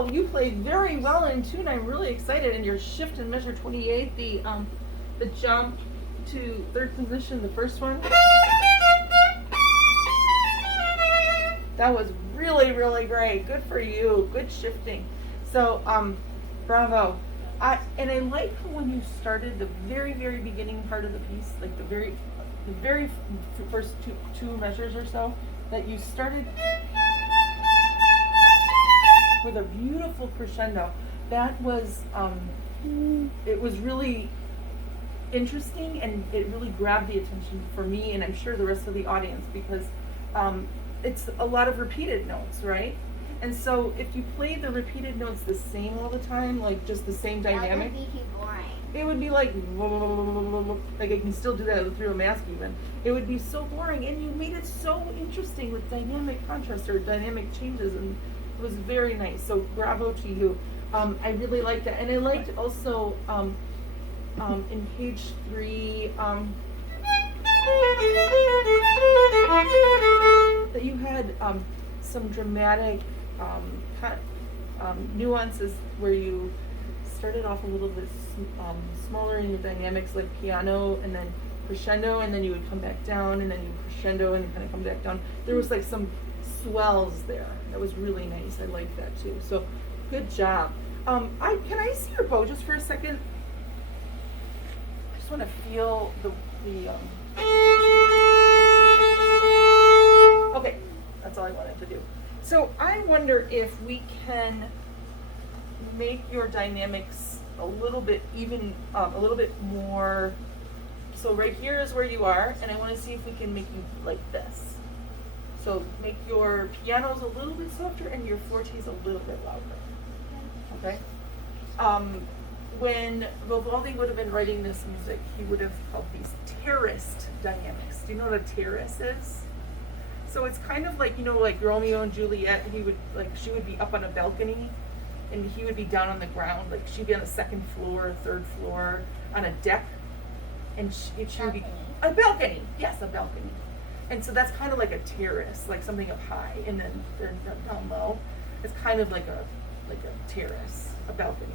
wow, you played very well in tune. I'm really excited. And your shift in measure 28, the jump to third position, the first one. That was really, really great. Good for you. Good shifting. So, bravo. I like when you started the very, very beginning part of the piece, like the very first two measures or so, that you started with a beautiful crescendo. That was, it was really interesting, and it really grabbed the attention for me, and I'm sure the rest of the audience, because it's a lot of repeated notes, right? And so if you play the repeated notes the same all the time, like just the same dynamic, that would be too boring. It would be like I can still do that through a mask even. It would be so boring, and you made it so interesting with dynamic contrast or dynamic changes, and it was very nice. So bravo to you. I really liked that, and I liked also in page 3 that you had some dramatic nuances where you started off a little bit smaller in your dynamics, like piano and then crescendo, and then you would come back down, and then you crescendo and kind of come back down. There was like some swells there. That was really nice. I liked that too. So good job. Can I see your bow just for a second? I just want to feel the okay, that's all I wanted to do. So I wonder if we can make your dynamics a little bit even, a little bit more. So right here is where you are, and I want to see if we can make you like this. So make your pianos a little bit softer and your fortes a little bit louder. Okay? When Vivaldi would have been writing this music, he would have called these terraced dynamics. Do you know what a terrace is? So it's kind of like, you know, like Romeo and Juliet, she would be up on a balcony, and he would be down on the ground, like she'd be on the second floor, third floor, on a deck, and she would be a balcony. Yes, a balcony. And so that's kind of like a terrace, like something up high, and then they're down low. It's kind of like a terrace, a balcony.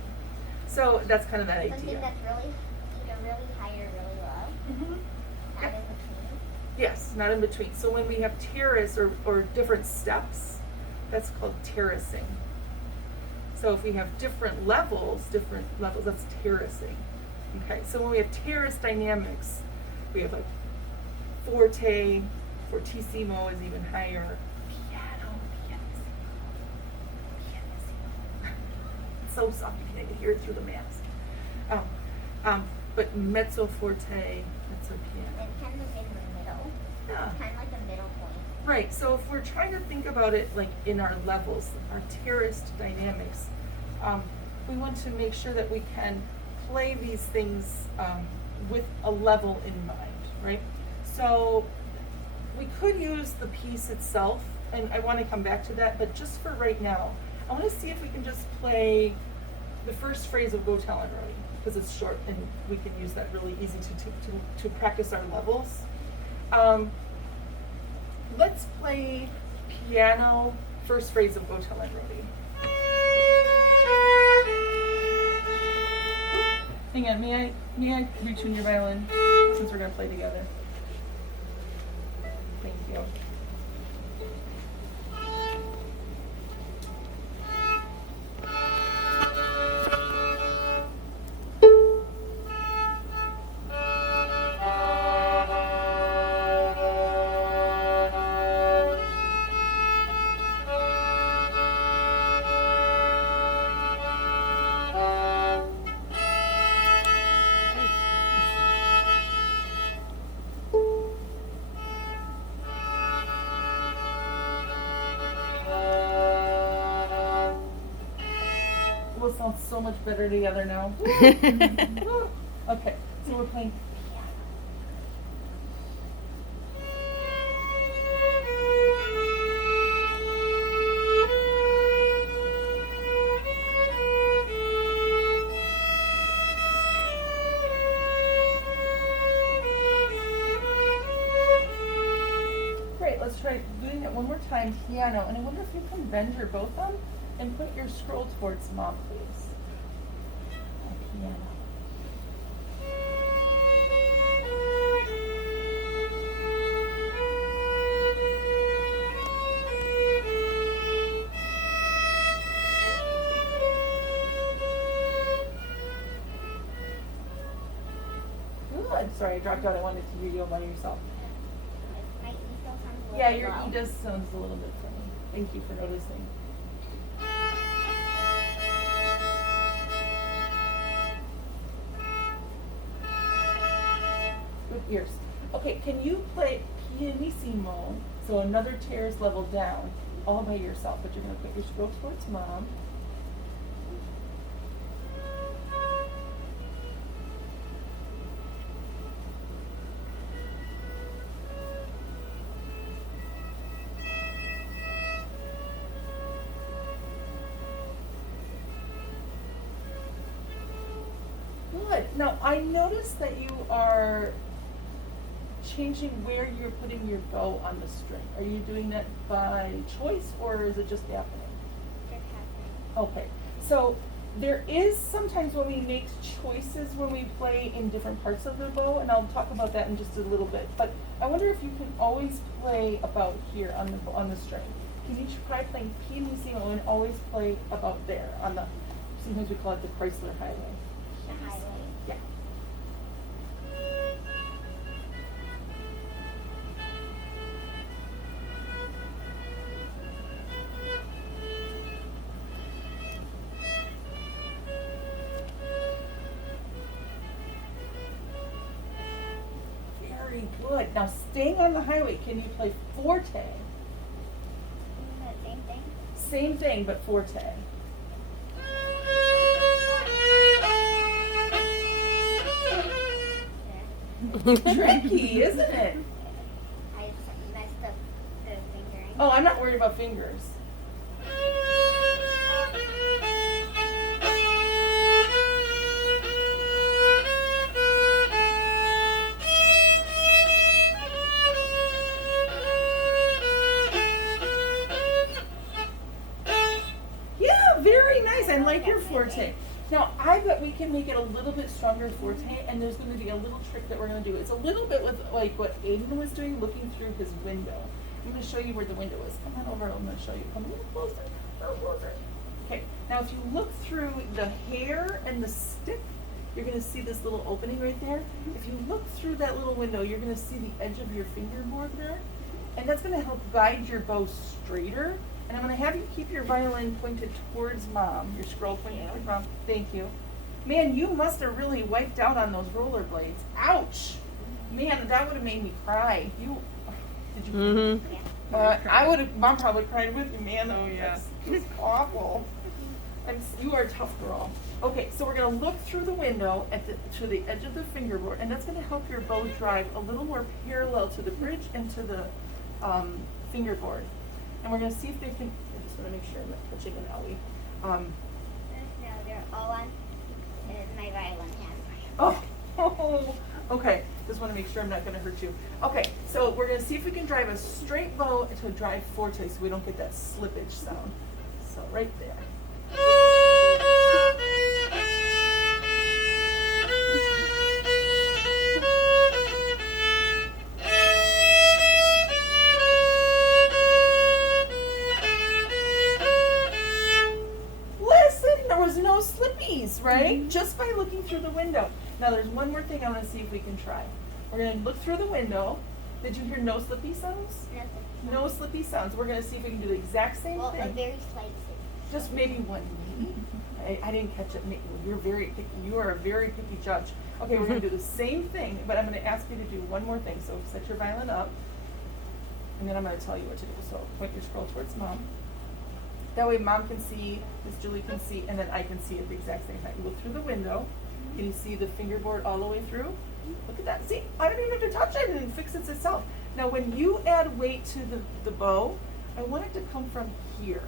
So that's kind of that idea. Something that's really high or really low. Mm-hmm. Not in between. Yes, not in between. So when we have terrace or different steps, that's called terracing. So if we have different levels, that's terracing. Okay, so when we have terrace dynamics, we have like forte, fortissimo is even higher, pianissimo. It's so soft you can't even hear it through the mask. But mezzo forte, mezzo piano. It's kind of in the middle. Yeah. It's kind of like the middle point. Right, so if we're trying to think about it like in our levels, our terraced dynamics, we want to make sure that we can play these things with a level in mind, right? So we could use the piece itself, and I want to come back to that, but just for right now, I want to see if we can just play the first phrase of Go Tell and Rody, because it's short and we can use that really easy to practice our levels. Let's play piano, first phrase of Go Tell and Rody. Hang on, may I retune your violin since we're gonna play together? Thank you. We'll sound so much better together now. Okay, so we're playing piano. Great, let's try doing it one more time, piano. And I wonder if you can bend your both of them And put your scroll towards mom, please. Piano. Good. Sorry, I dropped out. I wanted to hear you all by yourself. My E still sounds a little Yeah, bit your low. E does sound a little bit funny. Thank you for noticing. Good ears. Okay, can you play Pianissimo, so another terrace level down, all by yourself, but you're going to put your scroll towards mom. Good. Now, I noticed that you are changing where you're putting your bow on the string. Are you doing that by choice, or is it just happening? Just happening. Okay, so there is sometimes when we make choices when we play in different parts of the bow, and I'll talk about that in just a little bit. But I wonder if you can always play about here on the string. Can you try playing pianissimo and always play about there on the? Sometimes we call it the Chrysler Highway. The highway. Yeah. Very good. Now, staying on the highway, can you play forte? The same thing. Same thing, but forte. Tricky, isn't it? I messed up the fingering. Oh, I'm not worried about fingers. Yeah, very nice. I like your forte. Now, I bet we can make it a little bit stronger forte, and there's going to be a little trick that we're going to do. It's a little bit with like what Aiden was doing, looking through his window. I'm going to show you where the window is. Come on over. I'm going to show you. Come a little closer. A little closer. Okay. Now, if you look through the hair and the stick, you're going to see this little opening right there. If you look through that little window, you're going to see the edge of your fingerboard there, and that's going to help guide your bow straighter. And I'm going to have you keep your violin pointed towards mom, your scroll pointed towards mom. Thank you. Man, you must have really wiped out on those rollerblades. Ouch! Man, that would have made me cry. Did you? Mm-hmm. I would have. Mom probably cried with me, man. Oh, yeah. That's awful. You are a tough girl. Okay, so we're going to look through the window to the edge of the fingerboard, and that's going to help your bow drive a little more parallel to the bridge and to the fingerboard. And we're going to see if they can. I just want to make sure I'm not touching an owie. No, they're all on my violin hand. Oh, okay. Just want to make sure I'm not going to hurt you. Okay, so we're going to see if we can drive a straight bow to drive forte so we don't get that slippage sound. So right there. No slippies, right? Mm-hmm. Just by looking through the window. Now there's one more thing I want to see if we can try. We're going to look through the window. Did you hear no slippy sounds? No slippy sounds. We're going to see if we can do the exact same Well, thing. a very slight slip. Just maybe one, maybe. I didn't catch it. You're very picky. You are a very picky judge. Okay, we're going to do the same thing, but I'm going to ask you to do one more thing. So set your violin up, and then I'm going to tell you what to do. So point your scroll towards mom. That way mom can see, Miss Julie can see, and then I can see at the exact same time. You look through the window. Can you see the fingerboard all the way through? Look at that. See, I don't even have to touch it, and it fixes itself. Now when you add weight to the bow, I want it to come from here.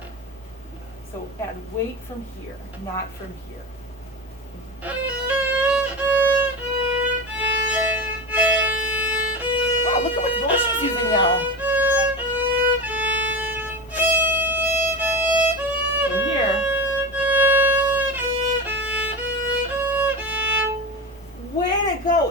So add weight from here, not from here. Wow, look how much bow she's using now. From here.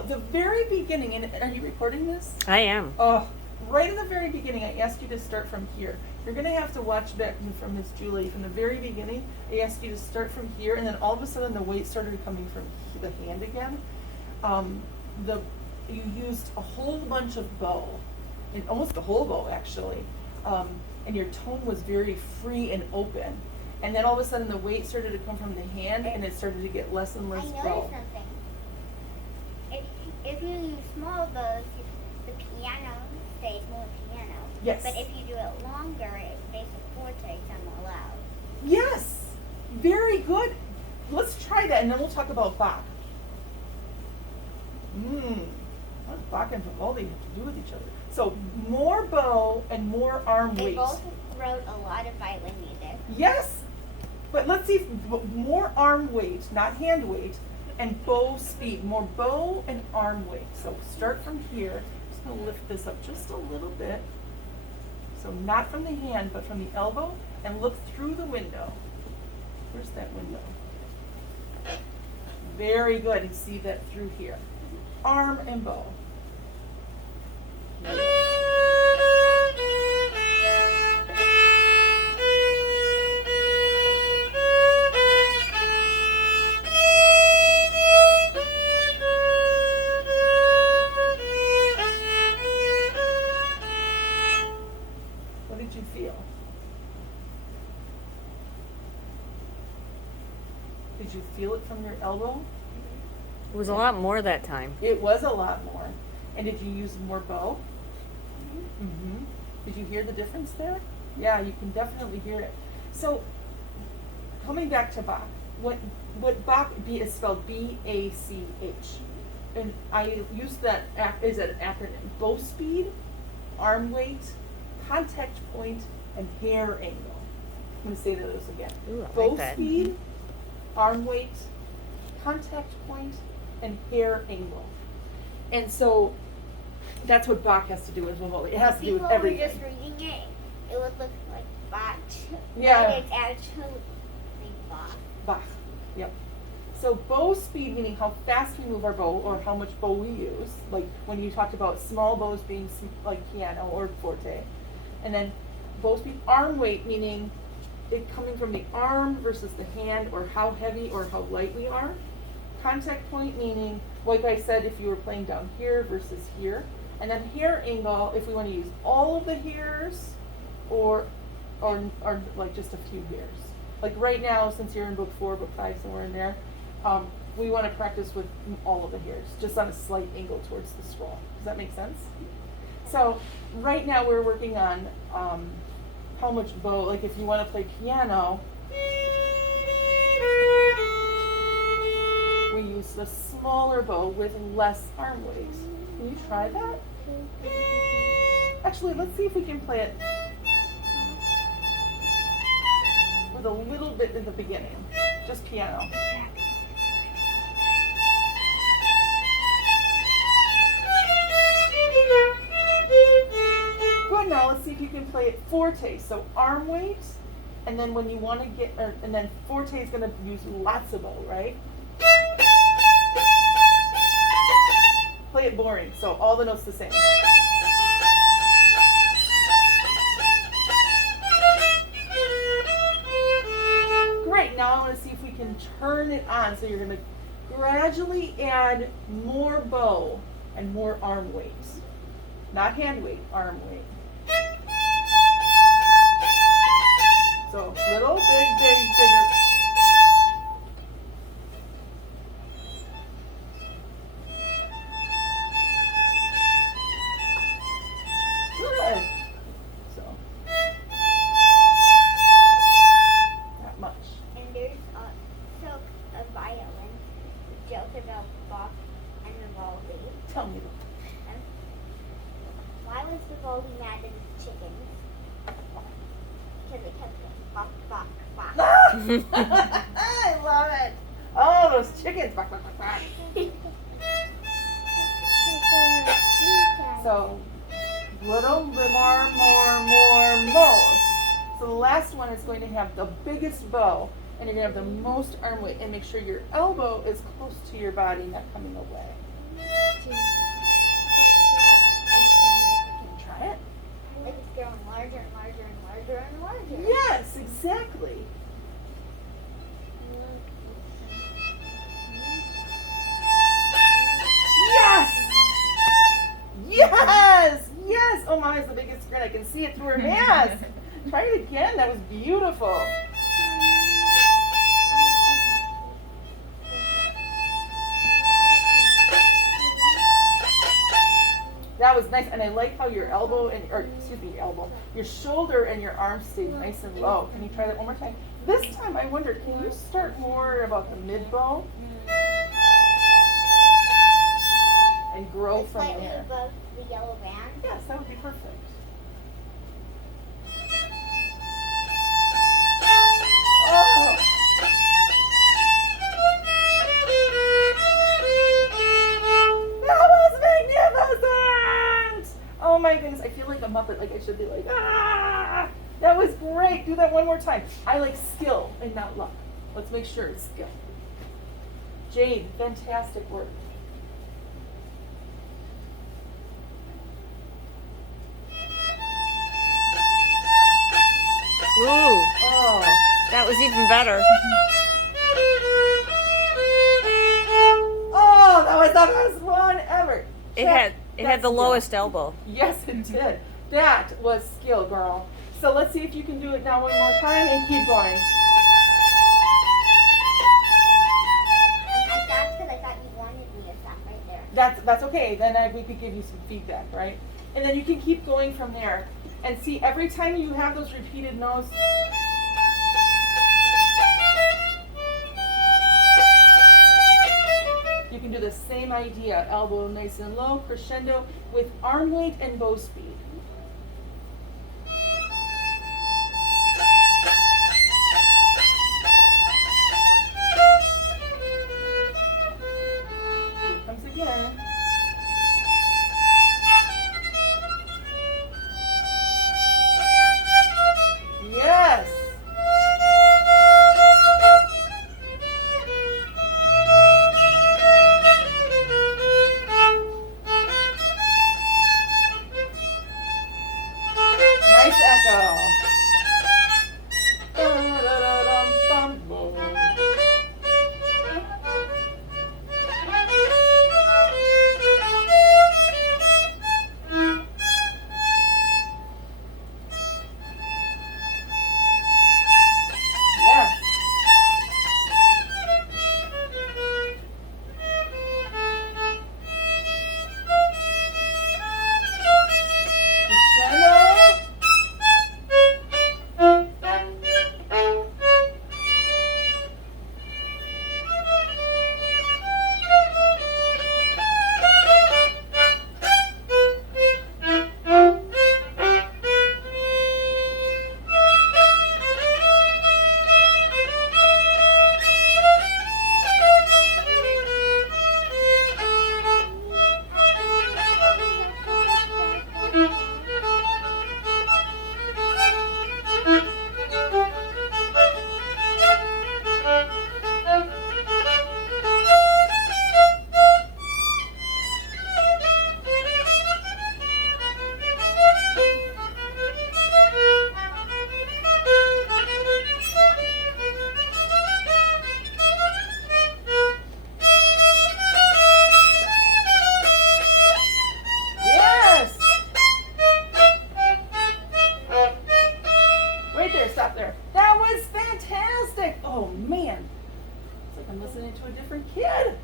the very beginning, and are you recording this? I am. Oh, right in the very beginning, I asked you to start from here. You're going to have to watch back from Miss Julie. From the very beginning, I asked you to start from here, and then all of a sudden the weight started coming from the hand again. You used a whole bunch of bow, and almost the whole bow actually, and your tone was very free and open. And then all of a sudden the weight started to come from the hand, and it started to get less and I less noticed bow. something. If you use small bows, the piano stays more piano. Yes. But if you do it longer, it stays a forte somewhat loud. Yes, very good. Let's try that, and then we'll talk about Bach. What does Bach and Vivaldi have to do with each other? So more bow and more arm They weight. both wrote a lot of violin music. Yes, but let's see if more arm weight, not hand weight, and bow speed. More bow and arm weight. So start from here. I'm just going to lift this up just a little bit. So not from the hand, but from the elbow, and look through the window. Where's that window? Very good. And see that through here. Arm and bow. What did you feel? Did you feel it from your elbow? It was a lot more that time. It was a lot more. And did you use more bow? Mm-hmm. Did you hear the difference there? Yeah, you can definitely hear it. So, coming back to Bach, what Bach is spelled B-A-C-H. And I use that as an acronym. Bow speed, arm weight, contact point, and hair angle. I'm going to say those again. Ooh, I Bow like that. speed, arm weight, contact point, and hair angle. And so that's what Bach has to do with Vivaldi. It has to do with People were everything. just reading it, it would look like Bach. Yeah. But it's actually Bach. Bach. Yep. So bow speed, meaning how fast we move our bow or how much bow we use. Like when you talked about small bows being like piano or forte. And then bow speed, arm weight, meaning it coming from the arm versus the hand, or how heavy or how light we are. Contact point, meaning, like I said, if you were playing down here versus here. And then hair angle, if we want to use all of the hairs or like just a few hairs. Like right now, since you're in book 4, book 5, somewhere in there, we want to practice with all of the hairs, just on a slight angle towards the scroll. Does that make sense? So right now we're working on how much bow, like if you want to play piano, we use the smaller bow with less arm weight. Can you try that? Actually, let's see if we can play it with a little bit in the beginning. Just piano. Good, now let's see if you can play it forte. So arm weight, and then when you want to get, and then forte is going to use lots of bow, right? Play it boring, so all the notes the same. Great, now I want to see if we can turn it on. So you're going to gradually add more bow and more arm weight. Not hand weight, arm weight. So little, big, big, bigger. Good. So not much. And there's also a violin joke about Bach and Vivaldi. Tell me. Why was Vivaldi mad at his chickens? Because they kept going Bach, Bach, Bach. I love it. Oh, those chickens. Bark, bark, bark, bark. So, little, more, most. So the last one is going to have the biggest bow, and you're going to have the most arm weight, and make sure your elbow is close to your body, not coming away. Try it. Like it's growing larger and larger and larger and larger. Yes, exactly. Yes! Yes! Yes! Oh, Mom has the biggest grin. I can see it through her mask. Try it again. That was beautiful. That was nice, and I like how your elbow and, or excuse me, your elbow, your shoulder and your arm stayed nice and low. Can you try that one more time? This time, I wonder, can you start more about the mid bow and grow Like from slightly there? above the yellow band. Yes, that would be perfect. Oh. That was magnificent! Oh my goodness, I feel like a Muppet, like I should be like, ah! That was great. Do that one more time. I like skill and not luck. Let's make sure it's skill. Jade, fantastic work. Ooh, Oh. that was even better. Oh, that was the best one ever. It had That's the skill. lowest elbow. Yes, it did. That was skill, girl. So let's see if you can do it now one more time and keep going. I stopped because I thought you wanted me to stop right there. That's okay. Then we could give you some feedback, right? And then you can keep going from there. And see, every time you have those repeated notes, you can do the same idea. Elbow nice and low, crescendo with arm weight and bow speed. Here it comes again. Yes. Nice echo. Da-da-da-dum-bum-bum. Yes. Crescendo. Yes. Right there, stop there. That was fantastic. Oh man. It's like I'm listening to a different kid.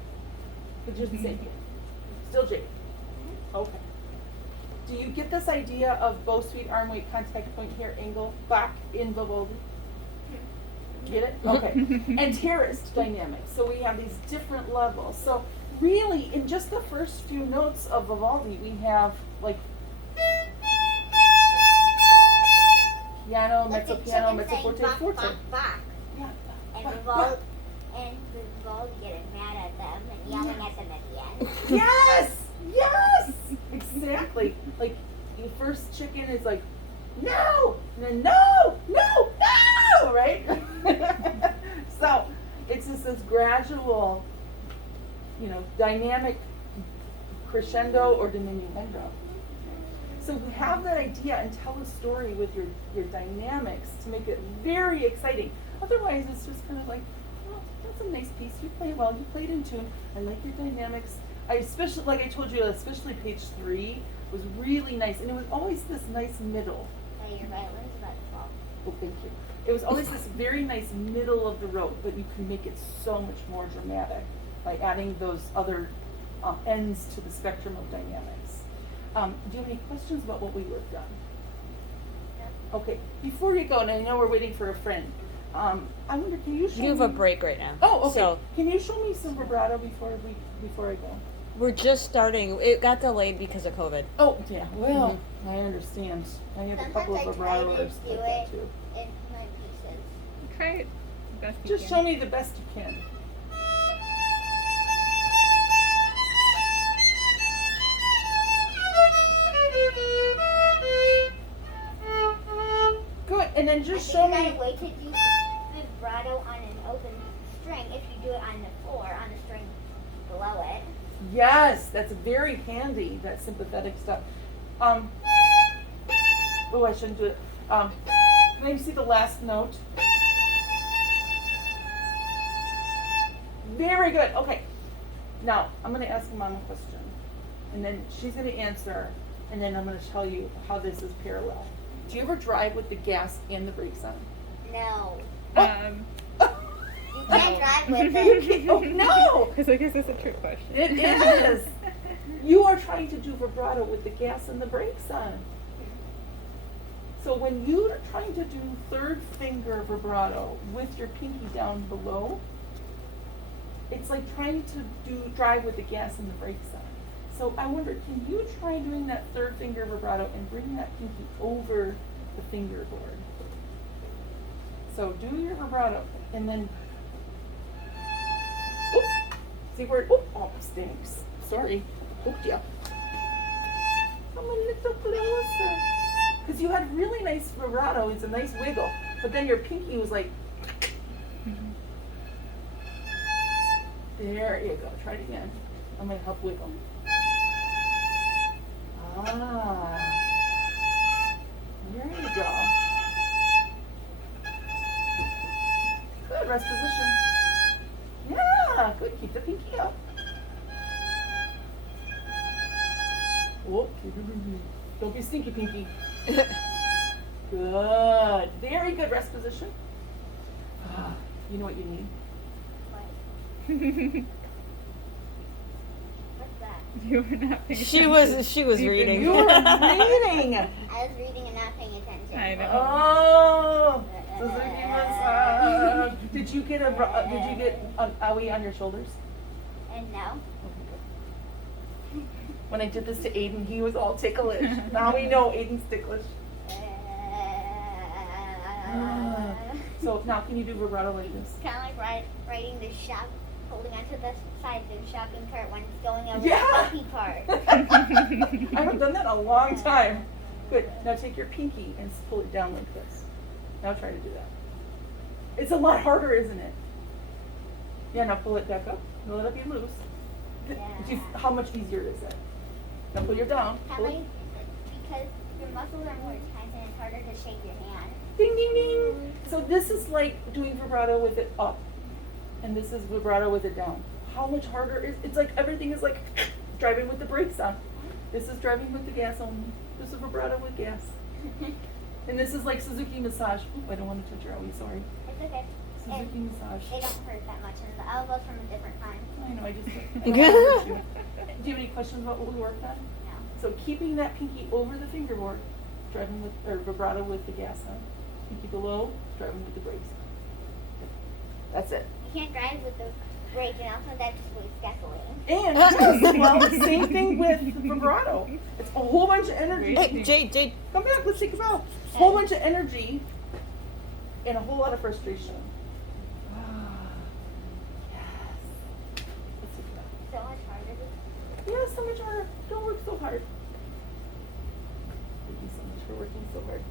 But you're the same kid. Still Jade. Okay. Do you get this idea of bow speed, arm weight, contact point here, angle, back in Vivaldi? Get it? Okay. And terraced dynamics. So we have these different levels. So really, in just the first few notes of Vivaldi, we have like piano, Like mezzo the piano, chicken mezzo saying forte, bok, forte. bok, bok. Yeah. And Bok, Vivaldi, bok. and Vivaldi getting mad at them and yelling at them at the end. Yes! Yes! Exactly. Like the first chicken is like, no! And then no! No! No! Right? So it's just this gradual, dynamic crescendo or diminuendo. So have that idea and tell a story with your dynamics to make it very exciting. Otherwise, it's just kind of like, oh, that's a nice piece. You play well. You played in tune. I like your dynamics. I especially, like I told you, especially page 3 was really nice, and it was always this nice middle. Your violin's about to fall. Oh, thank you. It was always this very nice middle of the road, but you can make it so much more dramatic by adding those other ends to the spectrum of dynamics. Do you have any questions about what we worked on? No. Okay, before you go, and I know we're waiting for a friend, I wonder, can you show me? You have a break right now. Oh, okay. So Can you show me some vibrato before I go? we're just starting. It got delayed because of COVID. Oh, yeah, well, I understand. I have a couple of Sometimes I vibratos try to like do that it too. in my pieces. Try it best you Just can. show me the best you can. Good, and then just show I think me. there's a way to do vibrato on an open string if you do it on the floor, on the string below it. Yes, that's very handy, that sympathetic stuff. Oh, I shouldn't do it. Can I see the last note? Very good. Okay. Now, I'm going to ask Mom a question. And then she's going to answer. And then I'm going to tell you how this is parallel. Do you ever drive with the gas and the brakes on? No. You No. can't drive with it. Oh, no! Because I guess that's a trick question. It is. You are trying to do vibrato with the gas and the brakes on. So when you are trying to do third finger vibrato with your pinky down below, it's like trying to drive with the gas and the brakes on. So I wonder, can you try doing that third finger vibrato and bring that pinky over the fingerboard? So do your vibrato and then, oop, see where, oop, oh, stinks. Sorry, hooked you. Come a little closer. Because you had really nice vibrato, it's a nice wiggle, but then your pinky was like, there you go, try it again. I'm going to help wiggle. Ah, there you go. Good, rest position. Yeah, good, keep the pinky up. Oh, don't be stinky, pinky. Good, very good, rest position. Ah, you know what you need? What? What's that? You were not paying She attention. was You reading. You were reading. I was reading and not paying attention. I know. Oh, Suzuki massage. Did you get an owie on your shoulders? And no. When I did this to Aiden, he was all ticklish. Now we know Aiden's ticklish. So now can you do vibrato like this? Kind of like riding the shop, holding onto the side of the shopping cart when it's going over Yeah. the puppy part. I haven't done that in a long time. Good. Now take your pinky and pull it down like this. Now try to do that. It's a lot harder, isn't it? Yeah, now pull it back up. Let it be loose. How much easier is it? Now pull your down. Pull it. Because your muscles are more tense and it's harder to shake your hand. Ding, ding, ding. So this is like doing vibrato with it up. And this is vibrato with it down. How much harder is it's like everything is like driving with the brakes on. This is driving with the gas only. This is vibrato with gas. And this is like Suzuki massage. Oop, I don't want to touch your owie, sorry. It's okay. Suzuki massage. They don't hurt that much, and the elbows from a different kind. I know, I just I don't wanna hurt you. Do you have any questions about what we worked on? No. So keeping that pinky over the fingerboard, driving with or vibrato with the gas on. Pinky below, driving with the brakes on. That's it. You can't drive with the brake, and also that just wastes gasoline. And yes, well, the same thing with vibrato. It's a whole bunch of energy. Hey, Jade. Come back, let's take a bow. A whole bunch of energy and a whole lot of frustration. Ah, yes. Let's take a bow. So much harder. Yeah, so much harder. Don't work so hard. Thank you so much for working so hard.